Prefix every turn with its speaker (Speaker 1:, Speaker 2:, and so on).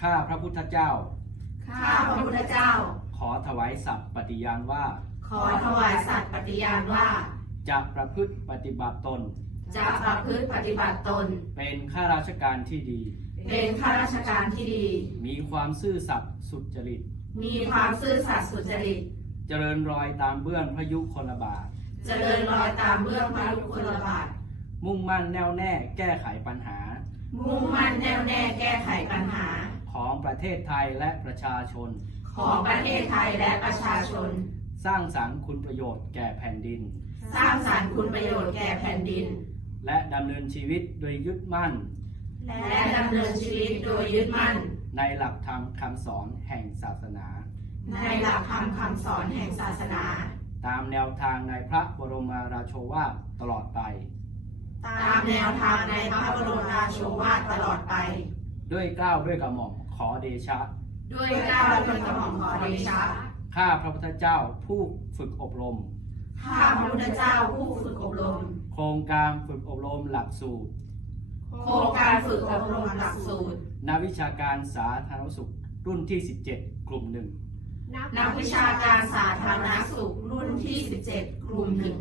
Speaker 1: ข้าพระพุทธเจ้า
Speaker 2: ข้าพระพุทธเจ้า
Speaker 1: ขอถวายสัตยปฏิญาณว่า
Speaker 2: ขอถวายสัตยปฏิญาณว่า
Speaker 1: จะประพฤติปฏิบัติตน
Speaker 2: จะประพฤติปฏิบัติตน
Speaker 1: เป็นข้าราชการที่ดี
Speaker 2: เป็นข้าราชการที่ดี
Speaker 1: มีความซื่อสัตย์สุจริต
Speaker 2: มีความซื่อสัตย์สุจริต
Speaker 1: เจริญรอยตามเบื้องพระยุคลบาท
Speaker 2: เจริญรอยตามเบื้องพระยุคลบาท
Speaker 1: มุ่งมั่นแน่วแน่แก้ไขปัญหา
Speaker 2: มุ่งมั่นแน่วแน่แก้ไขปัญหา
Speaker 1: ของประเทศไทยและประชาชน
Speaker 2: ของประเทศไทยและประชาชน
Speaker 1: สร้างสรรค์คุณประโยชน์แก่แผ่นดิน
Speaker 2: สร้างสรรค์คุณประโยชน์แก่แผ่นดิน
Speaker 1: และดำเนินชีวิตโดยยึดมั่น
Speaker 2: และดำเนินชีวิตโดยยึดมั่น
Speaker 1: ในหลักธรรมคำสอนแห่งศาสนา
Speaker 2: ในหลักธรรมคำสอนแห่งศาสนา
Speaker 1: ตามแนวทางในพระบรมราโชวาทตลอดไป
Speaker 2: ตามแนวทางในพระบรมราโชวาทตลอดไป
Speaker 1: ด้วยเกล้าวด้วยกระหม่อม ขอเดชะ
Speaker 2: ด้วยเกล้าด้วยกระหม่อมขอเดชะ
Speaker 1: ข้าพระพุทธเจ้าผู้ฝึกอบรม
Speaker 2: ข้าพระพุทธเจ้าผู้ฝึกอบรม
Speaker 1: โครงการฝึกอบรมหลักสูตร
Speaker 2: โครงการฝึกอบรมหลักสูตร
Speaker 1: นักวิชาการสาธารณสุขรุ่นที่ 17 กลุ่มหนึ่ง
Speaker 2: นักวิชาการสาธารณสุขรุ่นที่ 17 กลุ่มหนึ่ง